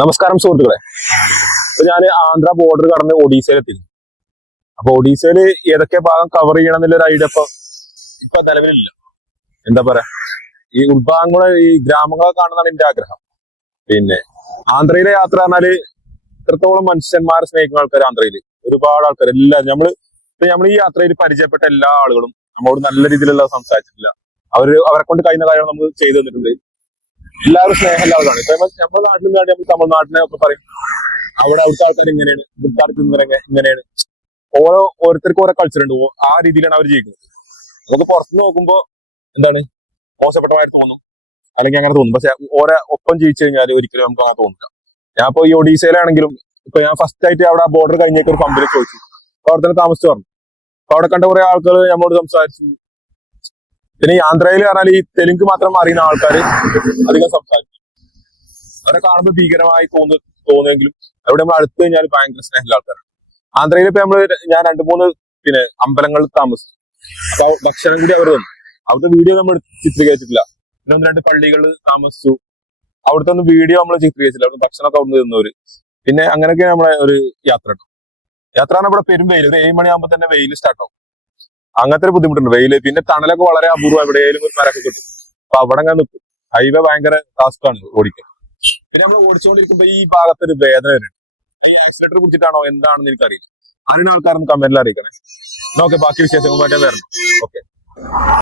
നമസ്കാരം സുഹൃത്തുക്കളെ. ഇപ്പൊ ഞാൻ ആന്ധ്ര ബോർഡർ കടന്ന് ഒഡീസയിലെത്തി. അപ്പൊ ഒഡീസയില് ഏതൊക്കെ ഭാഗം കവർ ചെയ്യണം എന്നുള്ളൊരു ഐഡിയ ഇപ്പൊ നിലവിലില്ല. എന്താ പറയാ, ഈ ഉൾഭാഗങ്ങള് ഈ ഗ്രാമങ്ങളൊക്കെ കാണുന്നതാണ് എന്റെ ആഗ്രഹം. പിന്നെ ആന്ധ്രയിലെ യാത്ര പറഞ്ഞാല് ഇത്രത്തോളം മനുഷ്യന്മാരെ സ്നേഹിക്കുന്ന ആൾക്കാർ ആന്ധ്രയില് ഒരുപാട് ആൾക്കാർ. നമ്മൾ ഈ യാത്രയിൽ പരിചയപ്പെട്ട എല്ലാ ആളുകളും നമ്മളോട് നല്ല രീതിയിലുള്ള സംസാരിച്ചിട്ടില്ല. അവരെ കൊണ്ട് കഴിയുന്ന കാര്യങ്ങൾ നമുക്ക് ചെയ്തു തന്നിട്ടുണ്ട്. എല്ലാവരും സ്നേഹമുള്ള ആളാണ്. ഇപ്പൊ നമ്മുടെ നാട്ടിൽ നിന്നാണ് നമ്മൾ തമിഴ്നാട്ടിനെ ഒക്കെ പറയും, അവിടുത്തെ ആൾക്കാർ ഇങ്ങനെയാണ്, ഇവിടുത്തെ ആൾക്കാർ ഇങ്ങനെയാണ്. ഓരോരുത്തർക്കും ഓരോ കൾച്ചർ ഉണ്ട്. ആ രീതിയിലാണ് അവർ ജീവിക്കുന്നത്. നമുക്ക് പുറത്ത് നോക്കുമ്പോ എന്താണ് മോശപ്പെട്ടതായിട്ട് തോന്നും, അല്ലെങ്കിൽ അങ്ങനെ തോന്നും. പക്ഷെ ഒപ്പം ജീവിച്ചു കഴിഞ്ഞാൽ ഒരിക്കലും നമുക്ക് അങ്ങനെ തോന്നില്ല. ഞാൻ ഇപ്പൊ ഈ ഒഡീസയിലാണെങ്കിലും ഇപ്പൊ ഞാൻ ഫസ്റ്റ് ആയിട്ട് അവിടെ ബോർഡർ കഴിഞ്ഞേക്ക് ഒരു കമ്പനി ചോദിച്ചു. അപ്പൊ അവിടെ തന്നെ താമസിച്ചു പറഞ്ഞു. അപ്പൊ അവിടെ കണ്ട കുറെ ആൾക്കാർ നമ്മളോട് സംസാരിച്ചു. പിന്നെ ഈ ആന്ധ്രയിൽ പറഞ്ഞാൽ ഈ തെലുങ്ക് മാത്രം അറിയുന്ന ആൾക്കാർ അധികം സംസാരിക്കും. അവരെ കാണുമ്പോൾ ഭീകരമായി തോന്നുമെങ്കിലും അവിടെ നമ്മൾ അടുത്ത് കഴിഞ്ഞാൽ ഭയങ്കര സ്നേഹമുള്ള ആൾക്കാരാണ്. ആന്ധ്രയിൽ ഇപ്പൊ ഞാൻ 2-3 അമ്പലങ്ങളിൽ താമസിച്ചു. അപ്പൊ ഭക്ഷണം കൂടി അവർ തന്നു. അവിടുത്തെ വീഡിയോ നമ്മൾ ചിത്രീകരിച്ചിട്ടില്ല. പിന്നെ 1-2 പള്ളികളിൽ താമസിച്ചു. അവിടുത്തെ ഒന്നും വീഡിയോ നമ്മൾ ചിത്രീകരിച്ചില്ല. അവിടുത്തെ ഭക്ഷണമൊക്കെ അവിടുന്ന് തന്നവര്. പിന്നെ അങ്ങനെയൊക്കെ നമ്മളെ ഒരു യാത്ര ഉണ്ട്. യാത്ര പറഞ്ഞാൽ ഇവിടെ പെരും വെയിൽ. ഒരു 7 മണിയാകുമ്പോൾ തന്നെ വെയിൽ സ്റ്റാർട്ട് ആവും. അങ്ങനത്തെ ഒരു ബുദ്ധിമുട്ടുണ്ട് വെയില്. പിന്നെ തണലൊക്കെ വളരെ അപൂർവം, എവിടെയെങ്കിലും ഒരു മരമൊക്കെ കിട്ടും. അപ്പൊ അവിടെ അങ്ങനെ നിൽക്കും. ഹൈവേ ഭയങ്കര ടാസ്ക്കാണ് ഓടിക്കാൻ. പിന്നെ നമ്മൾ ഓടിച്ചുകൊണ്ടിരിക്കുമ്പോ ഈ ഭാഗത്തൊരു വേദന വരുന്നുണ്ട്. ആക്സിലേറ്റർ കുടിച്ചിട്ടാണോ എന്താണെന്ന് എനിക്കറിയില്ല. അതിന് ആൾക്കാരൊന്ന് കമന്റിൽ അറിയിക്കണേ. ഓക്കെ, ബാക്കി വിശേഷങ്ങളുമായിട്ട് വരണം. ഓക്കെ.